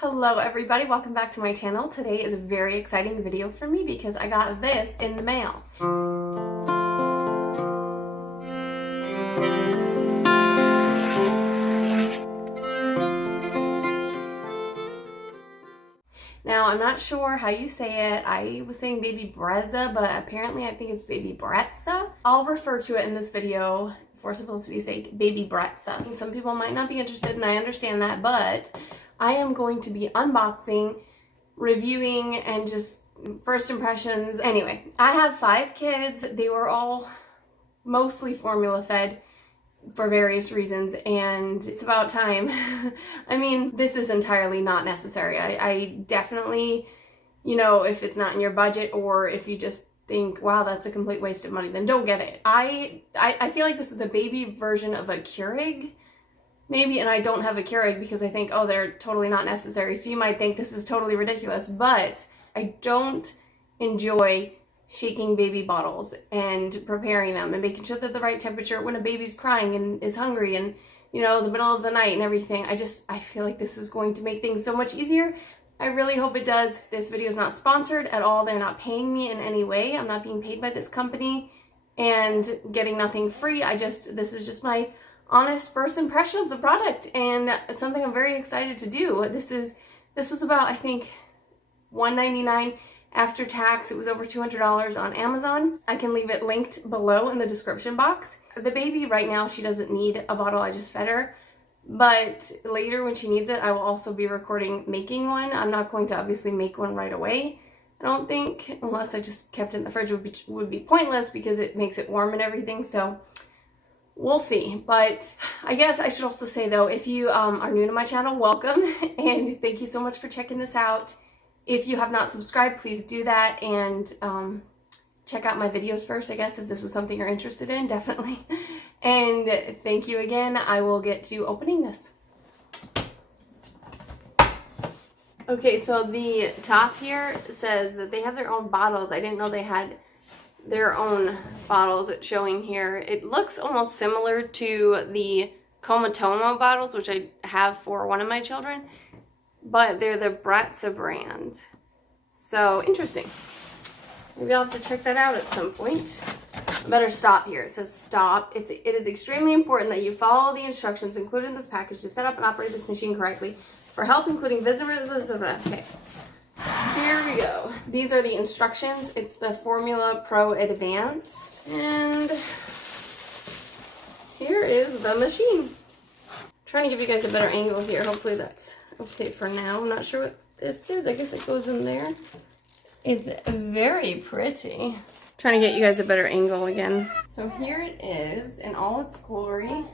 Hello everybody, welcome back to my channel. Today is a very exciting video for me because I got this in the mail. Now, I'm not sure how you say it. I was saying baby Brezza, but apparently I think it's baby Brezza. I'll refer to it in this video for simplicity's sake, baby Brezza. Some people might not be interested and I understand that, but I am going to be unboxing, reviewing, and just first impressions. Anyway, I have 5 kids. They were all mostly formula fed for various reasons, and it's about time. I mean, this is entirely not necessary. I definitely, you know, if it's not in your budget or if you just think, wow, that's a complete waste of money, then don't get it. I feel like this is the baby version of a Keurig, maybe, and I don't have a Keurig because I think, oh, they're totally not necessary. So you might think this is totally ridiculous, but I don't enjoy shaking baby bottles and preparing them and making sure they're the right temperature when a baby's crying and is hungry and, you know, the middle of the night and everything. I feel like this is going to make things so much easier. I really hope it does. This video is not sponsored at all. They're not paying me in any way. I'm not being paid by this company and getting nothing free. This is just my honest first impression of the product and something I'm very excited to do. This was about, I think, $1.99 after tax. It was over $200 on Amazon. I can leave it linked below in the description box. The baby right now, she doesn't need a bottle. I just fed her. But later when she needs it, I will also be recording making one. I'm not going to obviously make one right away, I don't think, unless I just kept it in the fridge, would be pointless because it makes it warm and everything. So we'll see. But I guess I should also say, though, if you are new to my channel, welcome. And thank you so much for checking this out. If you have not subscribed, please do that. And check out my videos first, I guess, if this was something you're interested in, definitely. And thank you again. I will get to opening this. Okay, so the top here says that they have their own bottles. I didn't know they had their own bottles. It's showing here. It looks almost similar to the Comatomo bottles, which I have for one of my children, but they're the Brezza brand. So interesting. Maybe I'll have to check that out at some point. I better stop here. It says stop. It is extremely important that you follow the instructions included in this package to set up and operate this machine correctly. For help, including visitors. Okay. Here we go. These are the instructions. It's the Formula Pro Advanced. And here is the machine. I'm trying to give you guys a better angle here. Hopefully that's okay for now. I'm not sure what this is. I guess it goes in there. It's very pretty. Trying to get you guys a better angle again. So here it is in all its glory.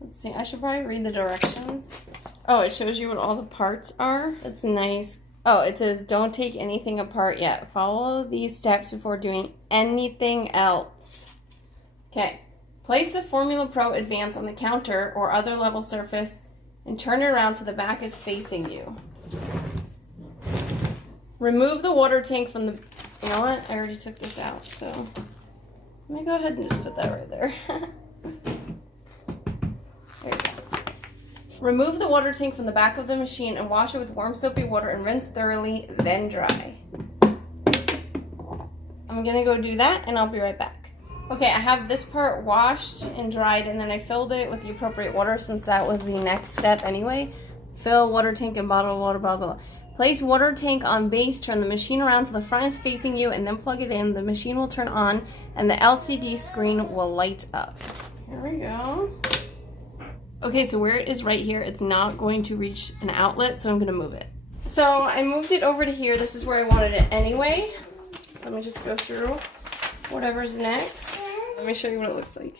Let's see, I should probably read the directions. Oh, it shows you what all the parts are. That's nice. Oh, it says don't take anything apart yet. Follow these steps before doing anything else. Okay. Place the Formula Pro Advance on the counter or other level surface and turn it around so the back is facing you. Remove the water tank from the... You know what? I already took this out, so let me go ahead and just put that right there. There you go. Remove the water tank from the back of the machine and wash it with warm soapy water and rinse thoroughly, then dry. I'm gonna go do that and I'll be right back. Okay, I have this part washed and dried, and then I filled it with the appropriate water since that was the next step anyway. Fill water tank and bottle of water, blah, blah, blah. Place water tank on base, turn the machine around so the front is facing you, and then plug it in. The machine will turn on and the LCD screen will light up. Here we go. Okay, so where it is right here, it's not going to reach an outlet, so I'm gonna move it. So I moved it over to here. This is where I wanted it anyway. Let me just go through whatever's next. Let me show you what it looks like.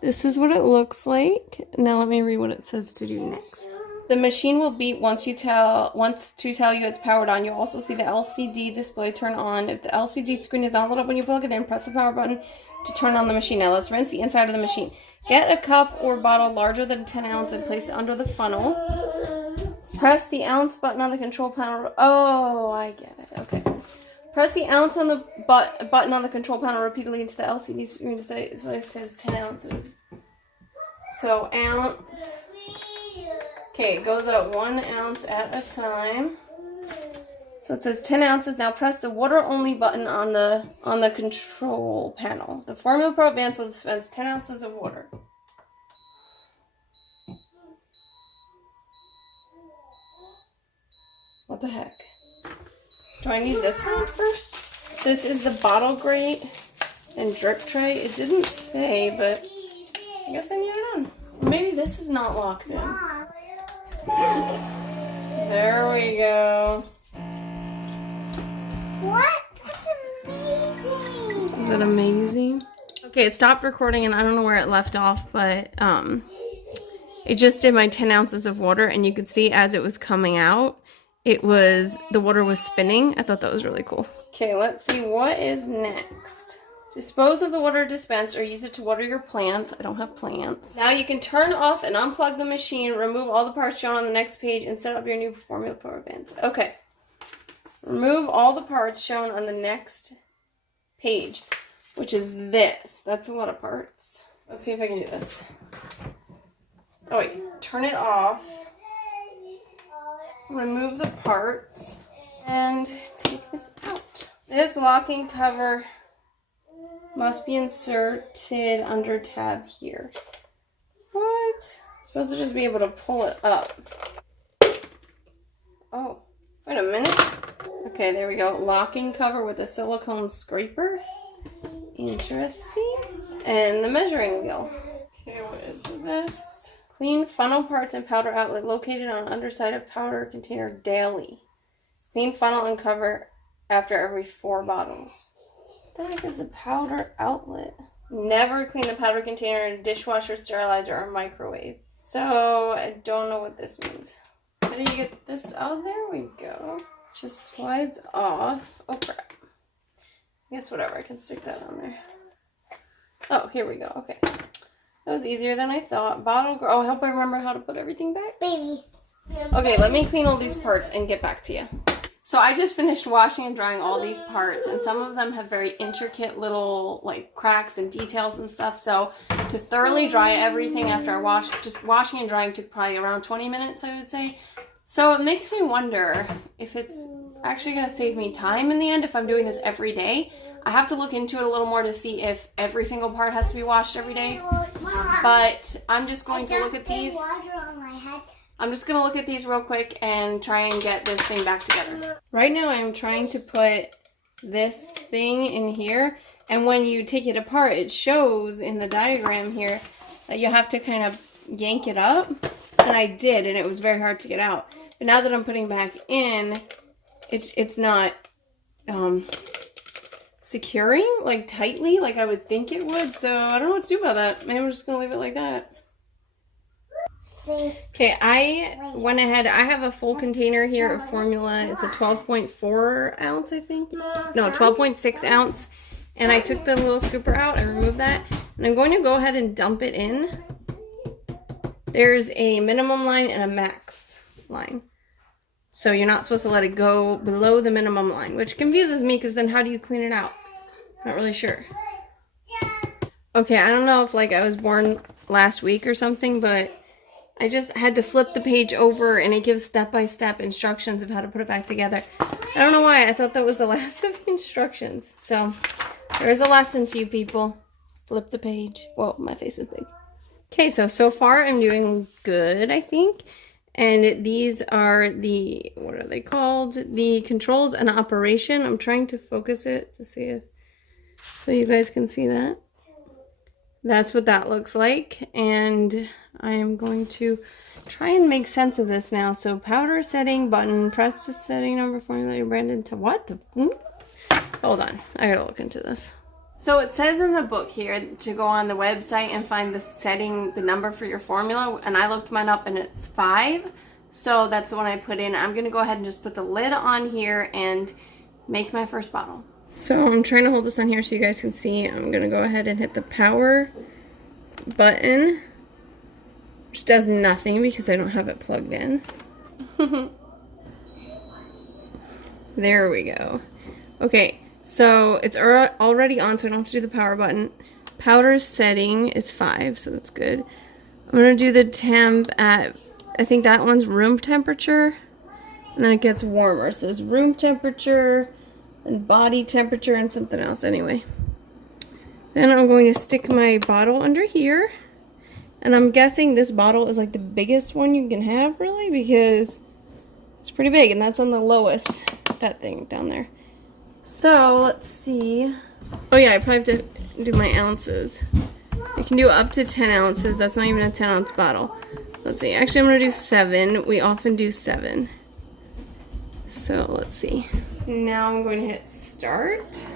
This is what it looks like. Now let me read what it says to do next. The machine will beep once to tell you it's powered on. You'll also see the LCD display turn on. If the LCD screen is not lit up when you plug it in, press the power button to turn on the machine. Now let's rinse the inside of the machine. Get a cup or bottle larger than 10 ounce and place it under the funnel. Press the ounce button on the control panel. Oh, I get it. Okay. Press the ounce on the button on the control panel repeatedly into the LCD screen so it says 10 ounces. So ounce. Okay, it goes up 1 ounce at a time. So it says 10 ounces. Now press the water only button on the control panel. The Formula Pro Advanced will dispense 10 ounces of water. What the heck? Do I need this one first? This is the bottle grate and drip tray. It didn't say, but I guess I need it on. Maybe this is not locked in. There we go. What? That's amazing. Is it amazing? Okay, it stopped recording and I don't know where it left off, but it just did my 10 ounces of water, and you could see as it was coming out, the water was spinning. I thought that was really cool. Okay, let's see what is next. Dispose of the water dispensed or use it to water your plants. I don't have plants. Now you can turn off and unplug the machine, remove all the parts shown on the next page, and set up your new Formula Pro Advanced. Okay. Remove all the parts shown on the next page, which is this. That's a lot of parts. Let's see if I can do this. Oh wait, turn it off. Remove the parts and take this out. This locking cover must be inserted under tab here. What? I'm supposed to just be able to pull it up. Oh, wait a minute. Okay, there we go. Locking cover with a silicone scraper. Interesting. And the measuring wheel. Okay, what is this? Clean funnel parts and powder outlet located on underside of powder container daily. Clean funnel and cover after every 4 bottles. What the heck is the powder outlet? Never clean the powder container in a dishwasher, sterilizer, or microwave. So, I don't know what this means. How do you get this? Oh, there we go. Just slides off. Oh, crap. I guess whatever. I can stick that on there. Oh, here we go. Okay. That was easier than I thought. Oh, I hope I remember how to put everything back. Baby. Okay, let me clean all these parts and get back to you. So I just finished washing and drying all these parts, and some of them have very intricate little like cracks and details and stuff. So to thoroughly dry everything after I wash, just washing and drying took probably around 20 minutes, I would say. So it makes me wonder if it's actually going to save me time in the end if I'm doing this every day. I have to look into it a little more to see if every single part has to be washed every day. But I'm just going to look at these. I'm just going to look at these real quick and try and get this thing back together. Right now I'm trying to put this thing in here. And when you take it apart, it shows in the diagram here that you have to kind of yank it up. And I did, and it was very hard to get out. But now that I'm putting back in, it's not securing like tightly like I would think it would. So I don't know what to do about that. Maybe I'm just gonna leave it like that. Okay, I went ahead. I have a full container here of formula. It's a 12.4 ounce, I think. No, 12.6 ounce. And I took the little scooper out. I removed that. And I'm going to go ahead and dump it in. There's a minimum line and a max line. So you're not supposed to let it go below the minimum line, which confuses me because then how do you clean it out? Not really sure. Okay, I don't know if like I was born last week or something, but I just had to flip the page over and it gives step-by-step instructions of how to put it back together. I don't know why. I thought that was the last of the instructions. So there's a lesson to you people. Flip the page. Whoa, my face is big. Okay, so far I'm doing good, I think. And these are the, what are they called? The controls and operation. I'm trying to focus it to see if, so you guys can see that. That's what that looks like. And I am going to try and make sense of this now. So powder setting button, press the setting number, formula branded to what? Hold on, I gotta look into this. So it says in the book here to go on the website and find the setting, the number for your formula, and I looked mine up and it's 5. So that's the one I put in. I'm gonna go ahead and just put the lid on here and make my first bottle. So I'm trying to hold this on here so you guys can see. I'm gonna go ahead and hit the power button, which does nothing because I don't have it plugged in. There we go. Okay. So it's already on, so I don't have to do the power button. Powder setting is 5, so that's good. I'm going to do the temp at I think that one's room temperature, and then it gets warmer. So there's room temperature and body temperature and something else anyway. Then I'm going to stick my bottle under here, and I'm guessing this bottle is like the biggest one you can have, really, because it's pretty big, and that's on the lowest, that thing down there. So let's see. Oh yeah, I probably have to do my ounces. I can do up to 10 ounces. That's not even a 10-ounce bottle. Let's see. Actually, I'm going to do 7. We often do 7. So let's see. Now I'm going to hit start.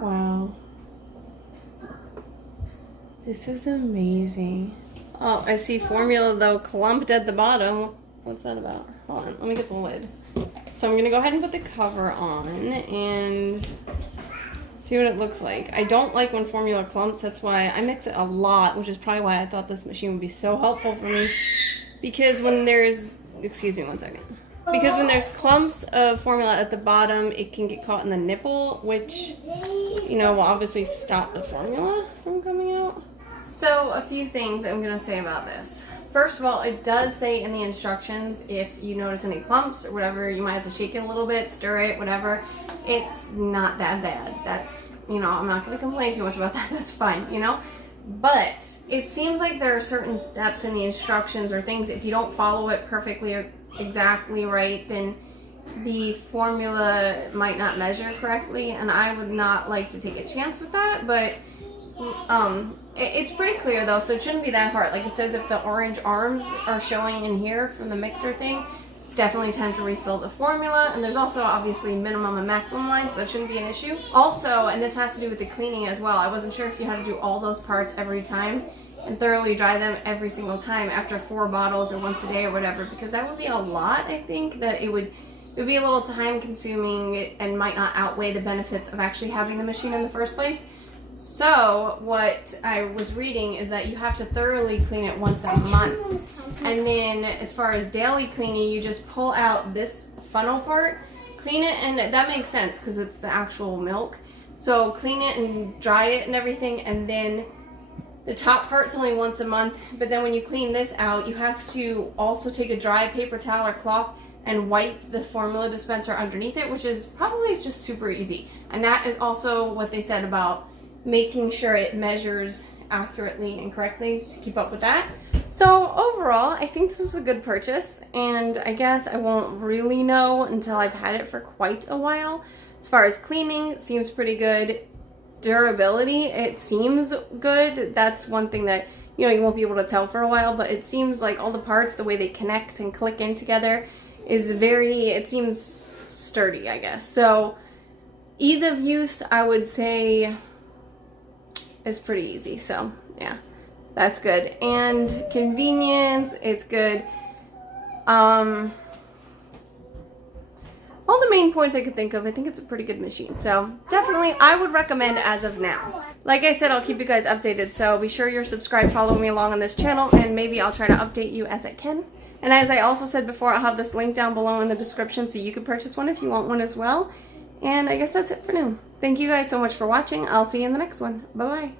Wow. This is amazing. Oh, I see formula though clumped at the bottom. What's that about? Hold on, let me get the lid. So I'm gonna go ahead and put the cover on and see what it looks like. I don't like when formula clumps, that's why I mix it a lot, which is probably why I thought this machine would be so helpful for me. Because when there's, excuse me one second. Because when there's clumps of formula at the bottom, it can get caught in the nipple, which, you know, will obviously stop the formula from coming out. So, a few things I'm going to say about this. First of all, it does say in the instructions, if you notice any clumps or whatever, you might have to shake it a little bit, stir it, whatever. It's not that bad. That's, you know, I'm not going to complain too much about that. That's fine, you know? But it seems like there are certain steps in the instructions or things, if you don't follow it perfectly or exactly right, then the formula might not measure correctly, and I would not like to take a chance with that, but it's pretty clear though, so it shouldn't be that hard. Like it says, if the orange arms are showing in here from the mixer thing, it's definitely time to refill the formula. And there's also obviously minimum and maximum lines, so that shouldn't be an issue. Also, and this has to do with the cleaning as well, I wasn't sure if you had to do all those parts every time and thoroughly dry them every single time after 4 bottles or once a day or whatever, because that would be a lot. I think that it would be a little time consuming and might not outweigh the benefits of actually having the machine in the first place. So what I was reading is that you have to thoroughly clean it once a month. And then as far as daily cleaning, you just pull out this funnel part, clean it, and that makes sense because it's the actual milk. So clean it and dry it and everything, and then the top part's only once a month, but then when you clean this out, you have to also take a dry paper towel or cloth and wipe the formula dispenser underneath it, which is probably just super easy. And that is also what they said about making sure it measures accurately and correctly to keep up with that. So overall, I think this was a good purchase, and I guess I won't really know until I've had it for quite a while. As far as cleaning, it seems pretty good. Durability, it seems good. That's one thing that, you know, you won't be able to tell for a while, but it seems like all the parts, the way they connect and click in together is it seems sturdy, I guess. So ease of use, I would say, is pretty easy. So yeah, that's good. And convenience, it's good. All the main points I could think of, I think it's a pretty good machine. So definitely I would recommend as of now. Like I said, I'll keep you guys updated, so be sure you're subscribed, follow me along on this channel, and maybe I'll try to update you as I can. And as I also said before, I'll have this link down below in the description so you can purchase one if you want one as well. And I guess that's it for now. Thank you guys so much for watching. I'll see you in the next one. Bye-bye.